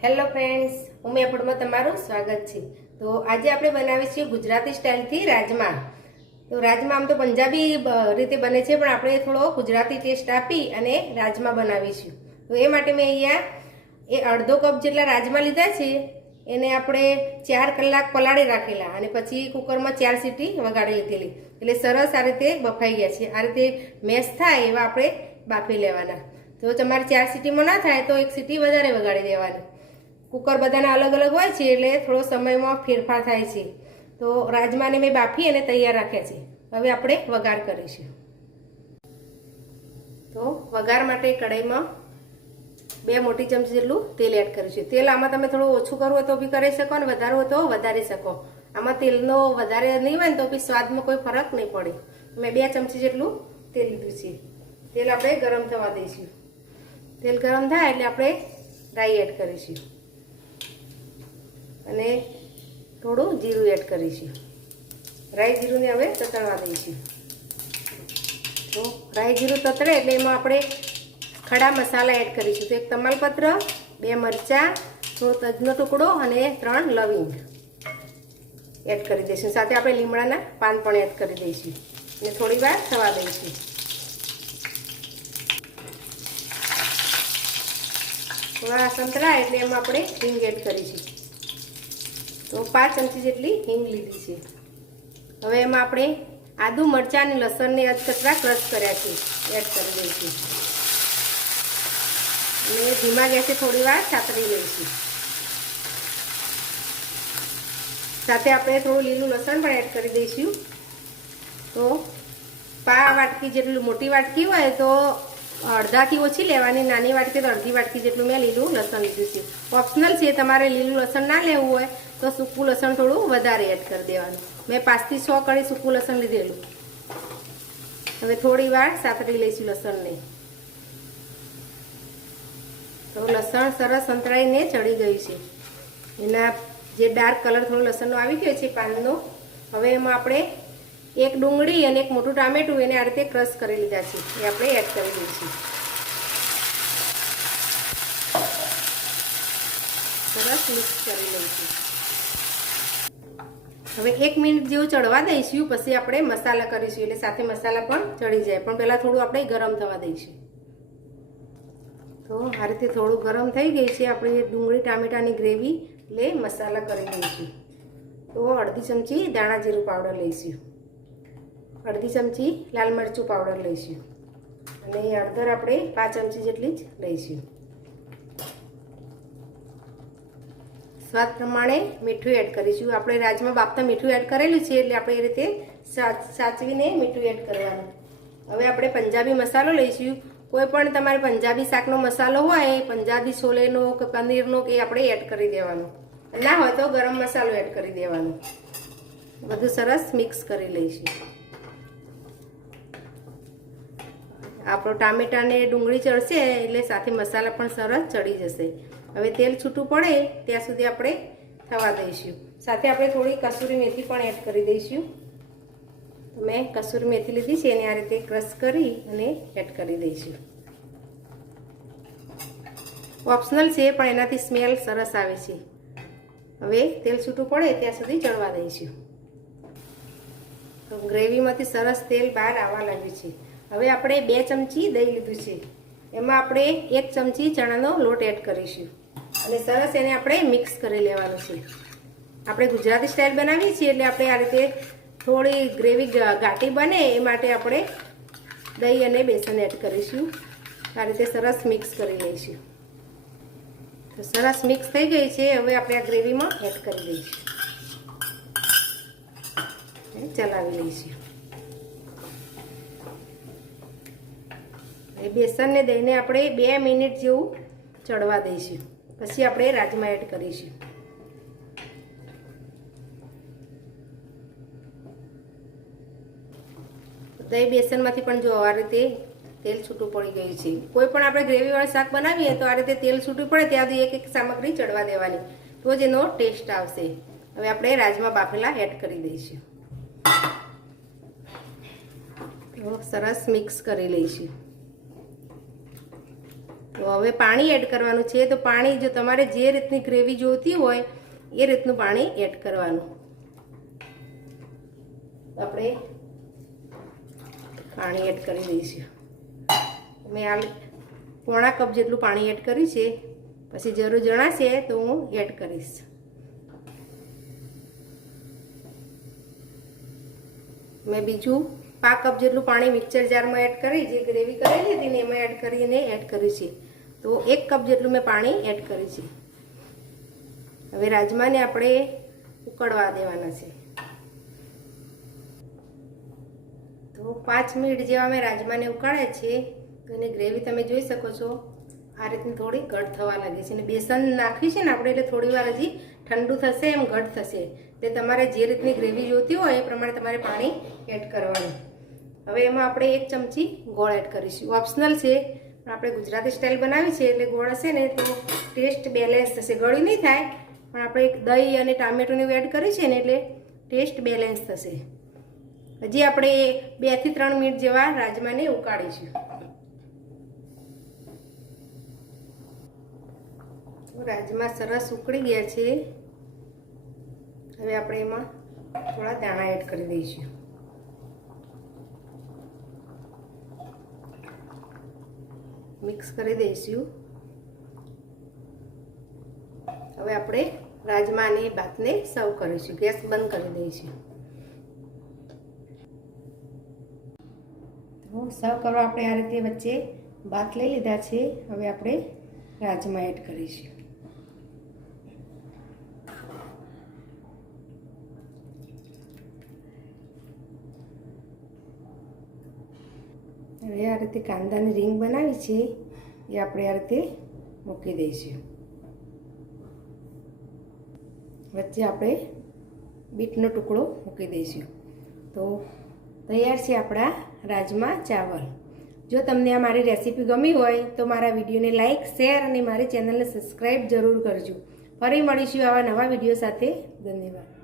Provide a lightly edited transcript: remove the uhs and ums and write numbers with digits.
Hello friends, Umiya ફૂડમાં તમારું સ્વાગત છે। તો આજે આપણે બનાવીશું ગુજરાતી સ્ટાઇલથી રાજમા। તો રાજમા આમ તો પંજાબી રીતે બને છે, પણ આપણે થોડો ગુજરાતી ટેસ્ટ આપી અને રાજમા બનાવીશું। તો એ માટે મેં અહીંયા અડધો કપ જેટલા રાજમા લીધા છે। એને આપણે 4 કલાક પલાળી રાખેલા અને પછી કુકરમાં 4 સીટી વગાડી લીધેલી, એટલે સરસ આ રીતે બફાઈ ગયા છે। આ રીતે મેશ થાય એવા આપણે બાફી લેવાના। જો તમારે 4 સીટીમાં ના થાય તો 1 સીટી વધારે વગાડી દેવાની। કુકર બધાના અલગ અલગ હોય છે, એટલે થોડો સમયમાં ફેરફાર થાય છે। તો રાજમાને મેં બાફી અને તૈયાર રાખ્યા છે। હવે આપણે વઘાર કરીશું। તો વઘાર માટે કઢાઈમાં 2 મોટી ચમચી જેટલું તેલ એડ કરીશું। તેલ આમાં તમે થોડું ઓછું કરવું હોય તો બી કરી શકો અને વધારવું હોય તો વધારી શકો। આમાં તેલનો વધારે નહીં હોય ને તો બી સ્વાદમાં કોઈ ફરક નહીં પડે। મેં 2 ચમચી જેટલું તેલ લીધું છે। તેલ આપણે ગરમ થવા દઈશું। તેલ ગરમ થાય એટલે આપણે રાઈ એડ કરીશું અને થોડું જીરું એડ કરીશું। રાઈ જીરુંને હવે તતડવા દઈશું। તો રાઈ જીરું તતડે એટલે એમાં આપણે ખડા મસાલા એડ કરીશું। તો 1 તમાલપત્ર, 2 મરચાં, થોડો તજનો ટુકડો અને 3 લવિંગ એડ કરી દઈશું। સાથે આપણે લીમડાના પાન પણ એડ કરી દઈશું અને થોડી વાર થવા દઈશું। થોડા સંતળાય એટલે એમાં આપણે હિંગ એડ કરીશું। તો 5 ચમચી જેટલી હિંગ લીધી છે। હવે એમાં આપણે આદુ, મરચાં અને લસણને અધકચરા ક્રશ કર્યા છે એડ કરી દઈશું અને ધીમા ગેસે થોડી વાર સાતરી લઈશું। સાથે આપણે થોડું લીલું લસણ પણ એડ કરી દઈશું। તો 5 વાટકી જેટલું, મોટી વાટકી હોય તો અડધાથી ઓછી લેવાની, નાની વાટકી તો અડધી વાટકી જેટલું મેં લીલું લસણ લીધું છે। ઓપ્શનલ છે, તમારે લીલું લસણ ના લેવું હોય તો સૂકું લસણ થોડું વધારે એડ કરી દેવાનું। મેં 5 થી 6 કળી સૂકું લસણ લીધેલું। હવે થોડી વાર સાતરી લઈશું લસણને। તો લસણ સરસ સંતળાઈને ચડી ગયું છે। એના જે ડાર્ક કલર થોડો લસણનો આવી ગયો છે પાનનો। હવે એમાં આપણે 1 ડુંગળી અને 1 મોટું ટામેટું એને આ રીતે ક્રશ કરી લીધા છે, એ આપણે એડ કરી દઈશું। સરસ મિક્સ કરી લઈશું। હવે 1 મિનિટ જેવું ચડવા દઈશું, પછી આપણે મસાલા કરીશું, એટલે સાથે મસાલા પણ ચડી જાય, પણ પહેલાં થોડું આપણે ગરમ થવા દઈશું। તો આ રીતે થોડું ગરમ થઈ ગઈ છે આપણે ડુંગળી ટામેટાની ગ્રેવી, એટલે મસાલા કરી દઈશું। તો અડધી ચમચી ધાણા જીરું પાવડર લઈશું, અડધી ચમચી લાલ મરચું પાવડર લઈશું અને હળદર આપણે 5 ચમચી જેટલી જ લઈશું। સ્વાદ પ્રમાણે મીઠું એડ કરીશું। આપણે રાજમાં બાફતા મીઠું એડ કરેલું છે, એટલે આપણે એ રીતે સાચવીને મીઠું એડ કરવાનું। હવે આપણે પંજાબી મસાલો લઈશું। કોઈ પણ તમારે પંજાબી શાકનો મસાલો હોય, પંજાબી છોલેનો કે પનીરનો, કે આપણે એડ કરી દેવાનો, ના હોય તો ગરમ મસાલો એડ કરી દેવાનો। બધું સરસ મિક્સ કરી લઈશું। આપણો ટામેટા ને ડુંગળી ચડશે એટલે સાથે મસાલા પણ સરસ ચડી જશે। હવે તેલ છૂટું પડે ત્યાં સુધી આપણે થવા દઈશું। સાથે આપણે થોડી કસૂરી મેથી પણ એડ કરી દઈશું। તો મેં કસૂરી મેથી લીધી છે, એને આ રીતે ક્રશ કરી અને એડ કરી દઈશું। ઓપ્શનલ છે, પણ એનાથી સ્મેલ સરસ આવે છે। હવે તેલ છૂટું પડે ત્યાં સુધી ચડવા દઈશું। તો ગ્રેવીમાંથી સરસ તેલ બહાર આવવા લાગ્યું છે। હવે આપણે 2 ચમચી દહીં લીધું છે, એમાં આપણે 1 ચમચી ચણાનો લોટ એડ કરીશું અને સરસ એને આપણે મિક્સ કરી લેવાનું છે। આપણે ગુજરાતી સ્ટાઇલ બનાવીએ છીએ, એટલે આપણે આ રીતે થોડી ગ્રેવી ઘાટી બને એ માટે આપણે દહીં અને બેસન એડ કરીશું। આ રીતે સરસ મિક્સ કરી લઈશું। તો સરસ મિક્સ થઈ ગઈ છે। હવે આપણે આ ગ્રેવીમાં એડ કરી દઈશું, ચલાવી લઈશું। બેસનને દઈને આપણે 2 મિનિટ જેવું ચડવા દઈશું, પછી આપણે રાજમા એડ કરીશું। દહીં બેસનમાંથી પણ જો આ રીતે તેલ છૂટું પડી ગયું છે। કોઈ પણ આપણે ગ્રેવીવાળું શાક બનાવીએ તો આ રીતે તેલ છૂટું પડે ત્યાં સુધી એક સામગ્રી ચડવા દેવાની, તો જ એનો ટેસ્ટ આવશે। હવે આપણે રાજમા બાફેલા એડ કરી દઈશું। તો સરસ મિક્સ કરી લઈશું। તો હવે પાણી એડ કરવાનું છે. તો પાણી જો તમારે જે રીતની ગ્રેવી જોઈતી હોય એ રીતનું પાણી એડ કરવાનું. આપણે પાણી એડ કરી દઈશું. મેં આ પોણા કપ જેટલું પાણી એડ કર્યું છે. પછી જરૂર જણાશે તો હું એડ કરીશ. મેં બીજું 5 કપ જેટલું પાણી મિક્સર જારમાં એડ કરી, જે ગ્રેવી કરેલી હતી ને એમાં એડ કરીને એડ કર્યું છે. તો 1 કપ જેટલું મેં પાણી એડ કર્યું છે. હવે રાજમાને આપણે ઉકળવા દેવાના છે. તો 5 મિનિટ જેવા મેં રાજમાને ઉકાળ્યા છે. તો એની ગ્રેવી તમે જોઈ શકો છો આ રીતની થોડી ઘટ થવા લાગી છે. અને બેસન નાખી છે ને આપણે એટલે થોડી વાર હજી ઠંડુ થશે એમ ઘટ થશે. તે તમારે જે રીતની ગ્રેવી જોઈતી હોય એ પ્રમાણે તમારે પાણી એડ કરવાનું. હવે એમાં આપણે 1 ચમચી ગોળ એડ કરીશું. ઓપ્શનલ છે, પણ આપણે ગુજરાતી સ્ટાઇલ બનાવી છે એટલે ગોળ હશે ને તો ટેસ્ટ બેલેન્સ થશે. ગળી નહીં થાય, પણ આપણે દહીં અને ટામેટું એડ કરી છે ને એટલે ટેસ્ટ બેલેન્સ થશે. હજી આપણે 2 થી 3 મિનિટ જેવા રાજમાને ઉકાળીશું. રાજમા સરસ ઉકળી ગયા છે. હવે આપણે એમાં થોડા દાણા એડ કરી દઈશું. મિક્સ કરી દઈશું. હવે આપણે રાજમા અને ભાતને સર્વ કરીશું. ગેસ બંધ કરી દઈશું. તો સર્વ કરવા આપણે આ રીતે વચ્ચે ભાત લઈ લીધા છે. હવે આપણે રાજમા એડ કરીશું. હવે આ રીતે કાંદાની રીંગ બનાવી છે એ આપણે આ રીતે મૂકી દઈશું. વચ્ચે આપણે બીટનો ટુકડો મૂકી દઈશું. તો તૈયાર છે આપણા રાજમા ચાવલ. જો તમને આ મારી રેસીપી ગમી હોય તો મારા વિડીયોને લાઇક, શેર અને મારી ચેનલને સબસ્ક્રાઈબ જરૂર કરજો. ફરી મળીશું આવા નવા વિડીયો સાથે. ધન્યવાદ.